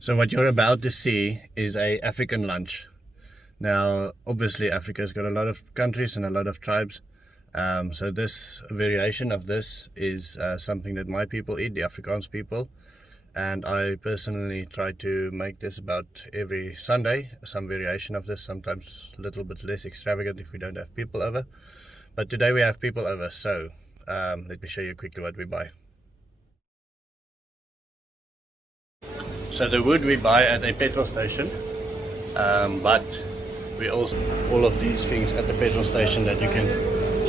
So what you're about to see is a African lunch. Now, obviously Africa's got a lot of countries and a lot of tribes. So this variation of this is something that my people eat, the Afrikaans people. And I personally try to make this about every Sunday, some variation of this, sometimes a little bit less extravagant if we don't have people over. But today we have people over, so let me show you quickly what we buy. So the wood we buy at a petrol station, but we also all of these things at the petrol station that you can.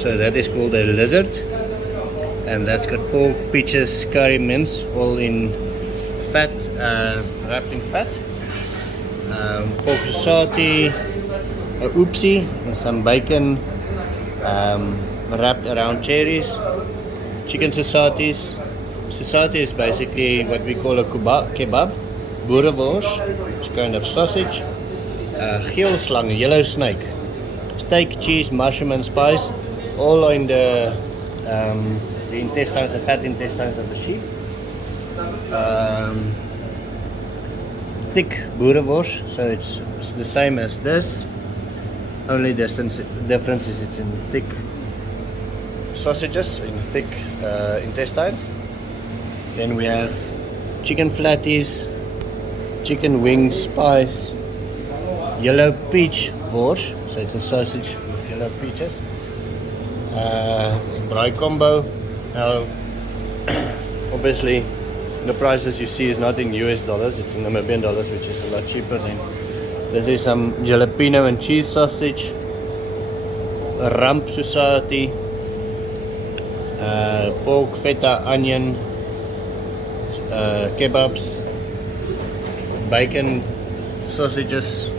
So that is called a lizard, and that's got pork, peaches, curry, mince, all in fat, wrapped in fat. Pork sausage, a oopsie, and some bacon wrapped around cherries. Chicken sausages. Sausage is basically what we call a kebab. Boerewors, it's kind of sausage. Geelslang, yellow snake. Steak, cheese, mushroom and spice, all in the intestines, the fat intestines of the sheep. Thick boerewors, so it's the same as this. Only difference is it's in thick sausages, in thick intestines. Then we have chicken flatties, chicken wing spice, yellow peach wors, so it's a sausage with yellow peaches. Braai combo. Now, obviously, the prices you see is not in US dollars, it's in Namibian dollars, which is a lot cheaper. Then this is some jalapeno and cheese sausage, rump society, pork, feta, onion, kebabs, bacon, sausages,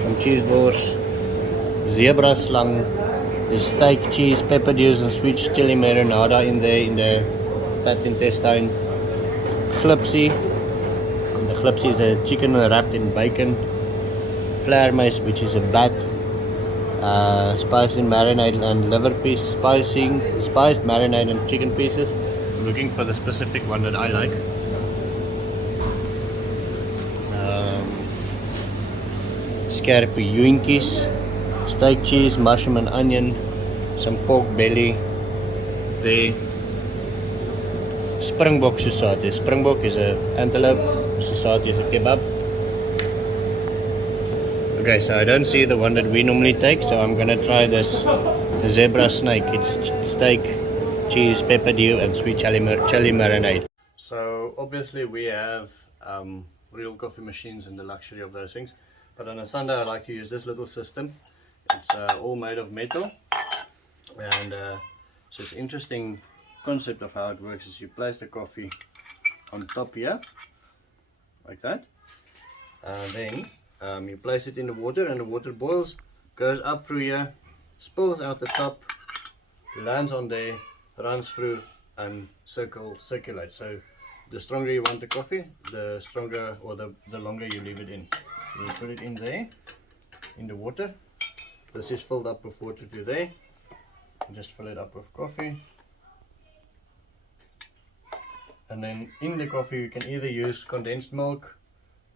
some cheese wors, zebra slang, the steak, cheese, pepper dews and sweet chili marinara in the fat intestine. Glipsie, the glipsie is a chicken wrapped in bacon. Vleermuis, which is a bat, spiced in marinade and liver piece, spiced marinade and chicken pieces. I'm looking for the specific one that I like. Skerpe joentjies, steak cheese, mushroom and onion, some pork belly. The springbok society. Springbok is a antelope, society is a kebab. Okay, so I don't see the one that we normally take, so I'm gonna try this zebra snake. It's steak, cheese, pepper dew and sweet chili marinade. So obviously we have real coffee machines and the luxury of those things, but on a Sunday I like to use this little system. It's all made of metal, and so it's an interesting concept of how it works. Is you place the coffee on top here like that, and then you place it in the water, and the water boils, goes up through here, spills out the top, lands on there, runs through and circulates. So the stronger you want the coffee, the stronger or the longer you leave it in. So you put it in there in the water. This is filled up with water to there. Just fill it up with coffee, and then in the coffee you can either use condensed milk,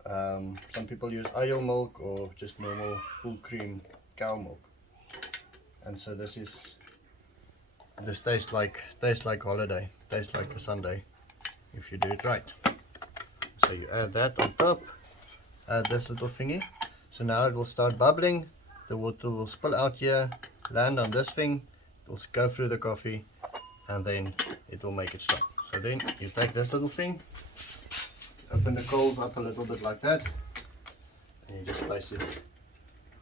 some people use idle milk, or just normal full cream cow milk. And so this tastes like holiday, tastes like a Sunday if you do it right. So you add that on top, add this little thingy. So now it will start bubbling, the water will spill out here, land on this thing, it will go through the coffee, and then it will make it stop. So then you take this little thing, open the cold up a little bit like that, and you just place it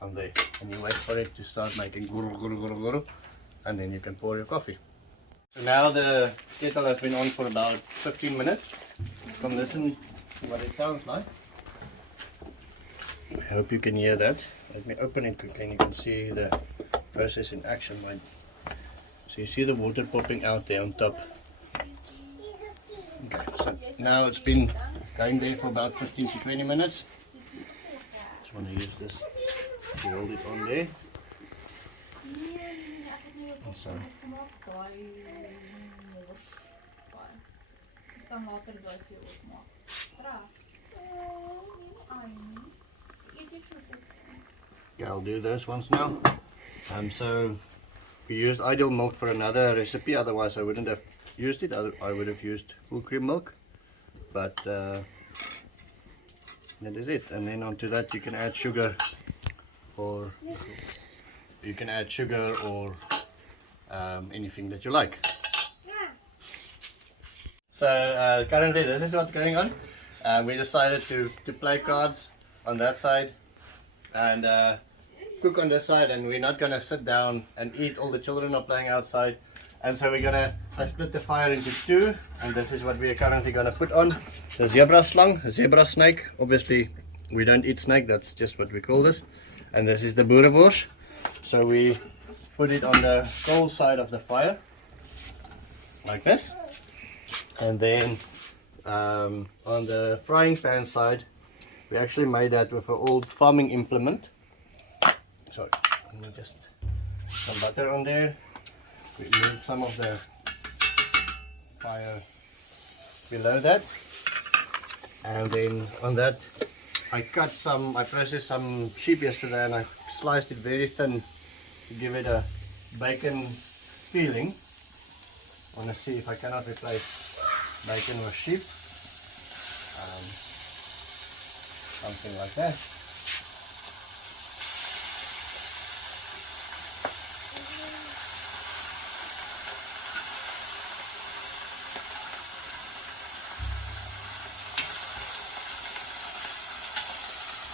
on there, and you wait for it to start making guru guru guru guru, and then you can pour your coffee. So now the kettle has been on for about 15 minutes. Come listen to what it sounds like. I hope you can hear that. Let me open it quickly and you can see the process in action. So you see the water popping out there on top. Okay, so now it's been going there for about 15 to 20 minutes. Just want to use this to hold it on there. Oh, sorry. kan later daai vir jou oopmaak. Traag. Eet jy so goed? Yeah, I'll do this once now. So we used ideal milk for another recipe, otherwise I wouldn't have used it. I would have used full cream milk, but that is it. And then onto that you can add sugar, or anything that you like. So currently this is what's going on. We decided to play cards on that side and cook on this side, and we're not gonna sit down and eat. All the children are playing outside, and so we're gonna split the fire into two, and this is what we are currently gonna put on the zebra snake. Obviously we don't eat snake, that's just what we call this. And this is the boerewors. So we put it on the coal side of the fire like this, and then on the frying pan side we actually made that with an old farming implement. So let me just some butter on there. We move some of the fire below that, and then on that I processed some sheep yesterday and I sliced it very thin to give it a bacon feeling. I want to see if I cannot replace bacon with sheep, something like that.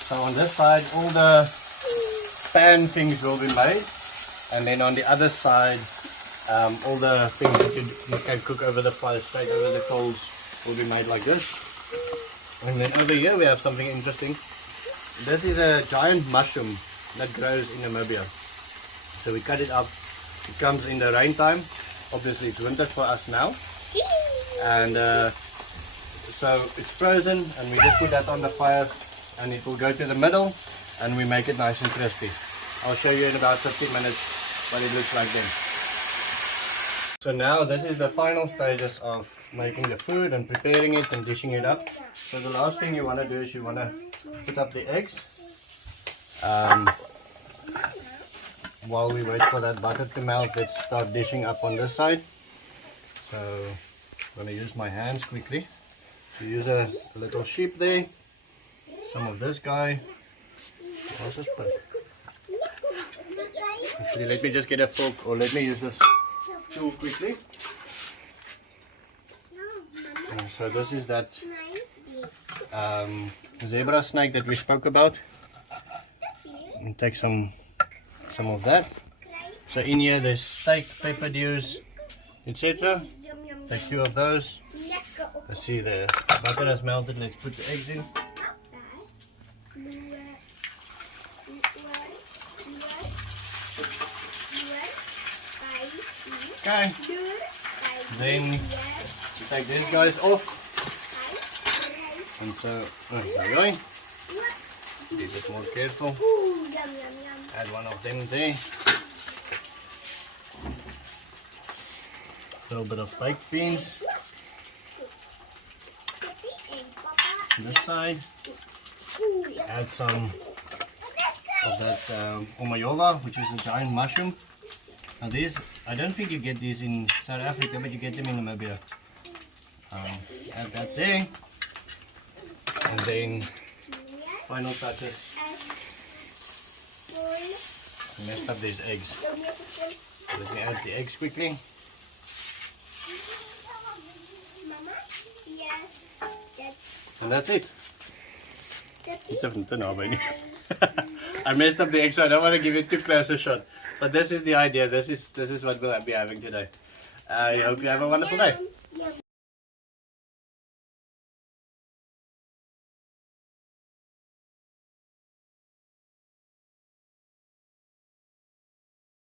So on this side all the pan things will be made, and then on the other side all the things that you can cook over the fire, straight over the coals, will be made like this. And then over here we have something interesting. This is a giant mushroom that grows in Namibia. So we cut it up. It comes in the rain time. Obviously it's winter for us now, and so it's frozen, and we just put that on the fire and it will go to the middle and we make it nice and crispy. I'll show you in about 15 minutes what it looks like then. So now this is the final stages of making the food and preparing it and dishing it up. So the last thing you want to do is you want to put up the eggs while we wait for that butter to melt. Let's start dishing up on this side. So I'm going to use my hands quickly to use a little sheep there. Some of this guy. Actually, let me just get a fork, or let me use this tool quickly. So this is that zebra snake that we spoke about. And take some of that. So in here there's steak, pepper dews, etc. Take 2 of those. Let's see, the butter has melted. Let's put the eggs in. Okay, then take these guys off, and so there we go. Be a bit more careful. Add one of them there. A little bit of baked beans. This side. Add some of that omajova, which is a giant mushroom. Now these, I don't think you get these in South Africa, but you get them in Namibia. Add that there, and then final touches. I messed up these eggs. Let me add the eggs quickly. And that's it. I messed up the egg, so I don't want to give it too close a shot. But this is the idea. This is what we'll be having today. I hope you have a wonderful day.